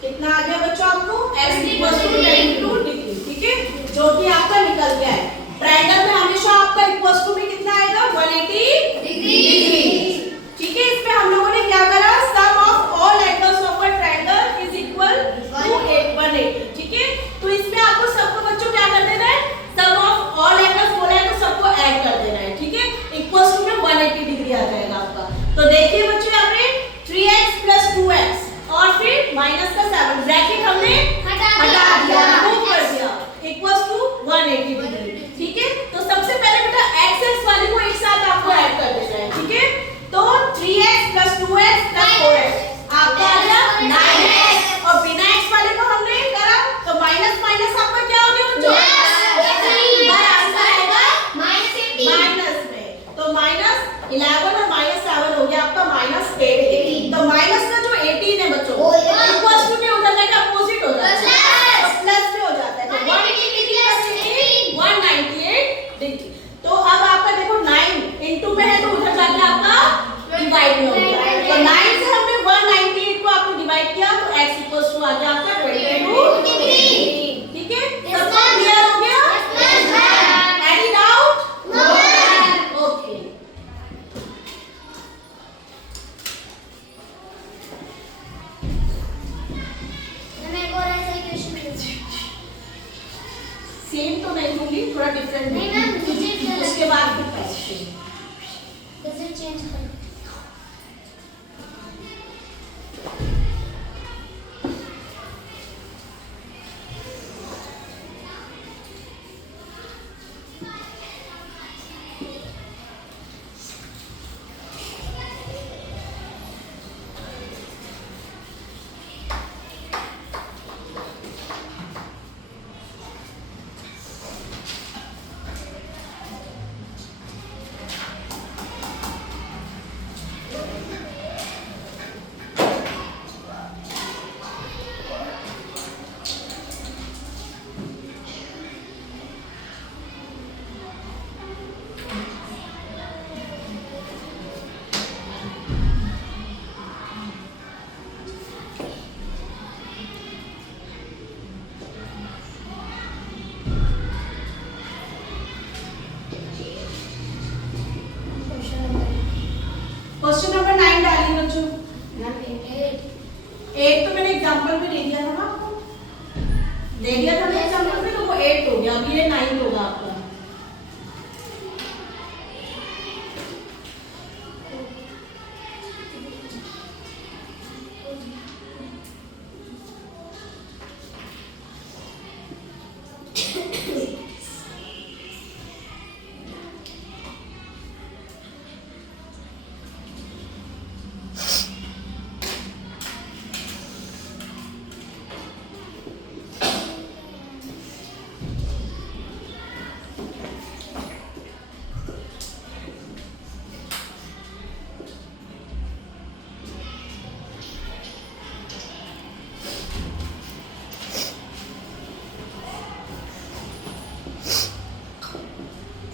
कितना आ गया बच्चों आपको x इक्वल टू 92 डिग्री, ठीक है, जो कि आपका निकल गया है। ट्रायंगल में हमेशा आपका इक्वल टू में कितना आएगा 180 डिग्री, ठीक है। इसमें हम लोगों ने क्या करा, sum of all angles of a triangle is equal to 180, ठीक है। तो इसमें आपको सबको बच्चों क्या कर देना है, सम ऑफ ऑल एंगल्स बोला है तो सबको ऐड कर देना है, ठीक है। इक्वल टू में 180 डिग्री आ जाएगा आपका। तो देखिए बच्चों यहाँ पे 3x + 2x और फिर माइनस का 7 ब्रैकेट हमने हटा दिया, रिमूव कर दिया, इक्वल्स टू 180 डिग्री, ठीक है। तो सबसे पहले बेटा एक्सेस वाले को एक साथ आपको ऐड कर देना है, ठीक है। तो 3x + 2x + 4x आपका आ गया 9x, और बिना x वाले को हमने करा तो माइनस माइनस आपका क्या हो गया बच्चों, आंसर आएगा माइनस में। तो -11 और -7 हो गया आपका -18। तो माइनस का जो 18 है बच्चों इक्वल्स टू में उधर जाके अपोजिट हो जाता है, तो प्लस में हो जाता है। तो 180 डिग्री का 198 डिग्री। तो अब आपका देखो 9 इनटू में है तो उधर जाके आपका डिवाइड में हो गया। तो 9 से हमने 198 को आपको डिवाइड किया तो x इक्वल्स टू आ गया आपका 22 डिग्री, ठीक है। सबको क्लियर हो गया? Any doubt? No. Okay, same तो नहीं दूंगी, थोड़ा डिफरेंट नहीं मैम, मुझे उसके बाद फिर पैसे चेंज कर। क्वेश्चन नंबर 9 डालिए बच्चों। 8 तो मैंने एग्जांपल में दे दिया था ना आपको, दे दिया था मैंने एग्जांपल में, तो वो 8 हो गया, अब ये 9 होगा आपका।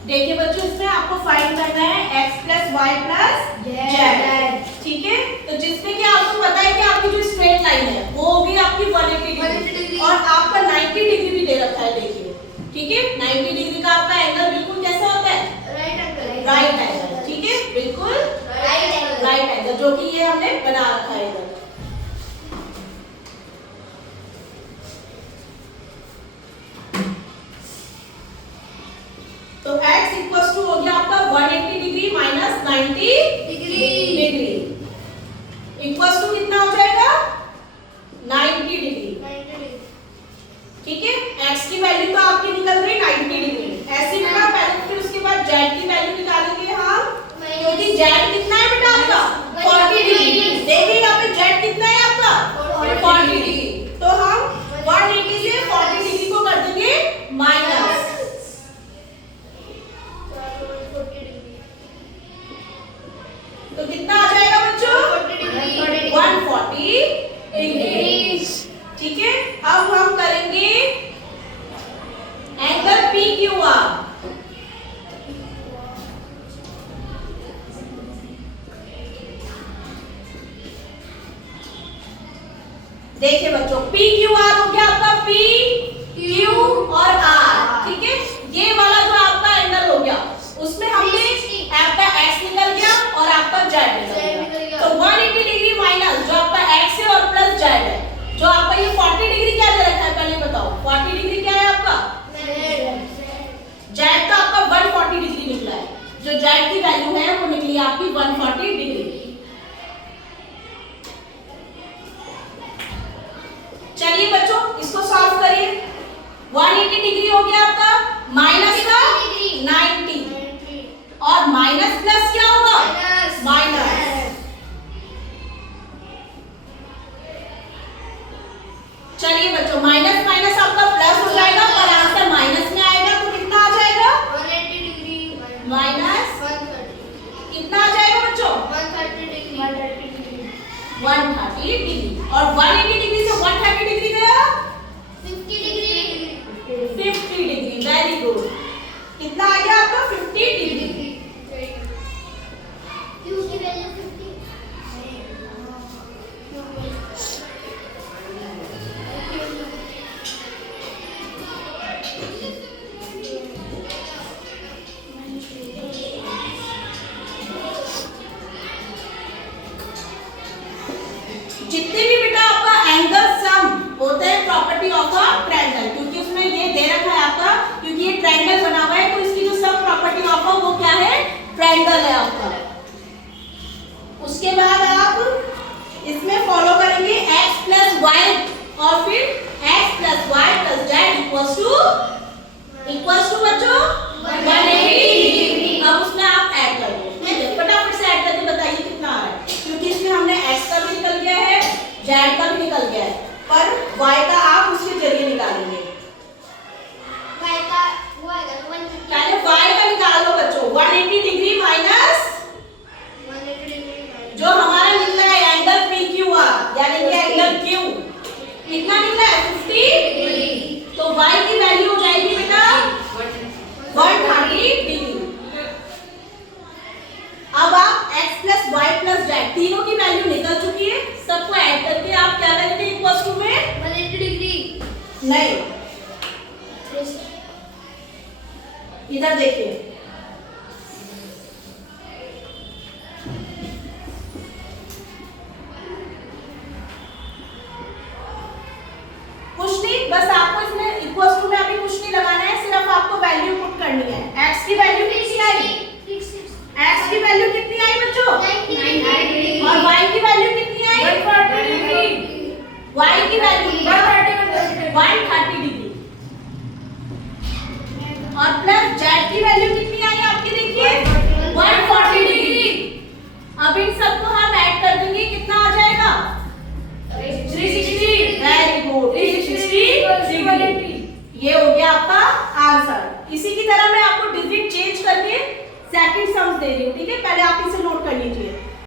देखिए बच्चों, इसमें आपको फाइंड करना है x + y + z, ठीक है। तो जिसमें कि आपको पता है कि आपकी जो स्ट्रेट लाइन है वो होगी आपकी 180 डिग्री, और आपका 90 डिग्री भी दे रखा है, देखिए, ठीक है। 90 डिग्री का आपका एंगल बिल्कुल कैसा होता है, राइट एंगल, ठीक है, बिल्कुल राइट एंगल, जो कि ये हमने बना रखा है इधर। तो x इक्वल्स टू हो गया आपका 180 डिग्री - 90 डिग्री इक्वल्स टू कितना हो जाएगा 90 डिग्री, ठीक है। x की वैल्यू तो आपकी निकल गई 90 डिग्री। ऐसे बेटा पहले फिर उसके बाद z की वैल्यू निकालेंगे हम, क्योंकि z कितना है बेटा आपका 40 डिग्री। देखिए यहाँ पे z कितना है आपका 40 डिग्री, तो हम 180 से 40 डिग्री को कर देंगे माइनस, अब हम करेंगे एंगल PQR। देखिए बच्चों, PQR हो गया आपका P, Q और R, ठीक है। ये वाला जो आपका एंगल हो गया, उसमें हमने आपका x निकल गया और आपका z निकल गया। तो 180 डिग्री माइनस जो आपका x है और प्लस z है, जो आपका ये 40 डिग्री क्या दे रखा है पहले बताओ। 40 डिग्री क्या है आपका z का आपका 140 डिग्री निकला है। जो z की वैल्यू है वो निकली आपकी 140 डिग्री। चलिए बच्चों इसको सॉल्व करिए। 180 डिग्री हो गया आपका, माइनस का 90 और माइनस प्लस क्या होगा माइनस। चलिए बच्चों, माइनस माइनस आपका प्लस हो जाएगा पर आंसर माइनस में आएगा तो कितना आ जाएगा 180 डिग्री माइनस 130 कितना आ जाएगा बच्चों 130 डिग्री 130 डिग्री। और 180 डिग्री से 130 डिग्री गया 50 डिग्री 50 डिग्री। Very good. कितना आ गया आपका 50 डिग्री। Q की वैल्यू 50 जितने भी बेटा आपका एंगल सम होते हैं प्रॉपर्टी ऑफ अ ट्रायंगल, क्योंकि उसमें ये दे रखा है आपका, क्योंकि ये ट्रायंगल बना हुआ है तो इसकी जो सब प्रॉपर्टी ऑफ वो क्या है ट्रायंगल है आपका। उसके बाद आप इसमें फॉलो करेंगे x प्लस वाई और फिर x plus Y plus Z equals to बच्चों 180 डिग्री। अब उसमें आप ऐड कर दो, फटाफट से ऐड करके बताइए कितना आ रहा है, क्योंकि इसमें हमने x का भी निकल गया है z का भी निकल गया है, पर y का आप उसके जरिए निकालेंगे। y का वो आएगा 150 पहले y का निकाल लो बच्चों। 180 डिग्री माइनस 180 डिग्री जो हमारा निकला है एंगल PQR यानी कि एंगल Q कितना निकला है 50 डिग्री। तो y की वैल्यू हो जाएगी बेटा 130 डिग्री। अब आप x plus Y plus Z तीनों की वैल्यू निकल चुकी है, सबको ऐड करके आप क्या करेंगे इक्वल्स टू में 180 डिग्री नहीं, इधर देखिए कुछ नहीं, बस आपको इसमें इक्वल्स टू में अभी कुछ नहीं लगाना है, सिर्फ आपको वैल्यू पुट करनी है। x की वैल्यू कितनी आई x की वैल्यू कितनी आई बच्चों 90 और y की वैल्यू कितनी आई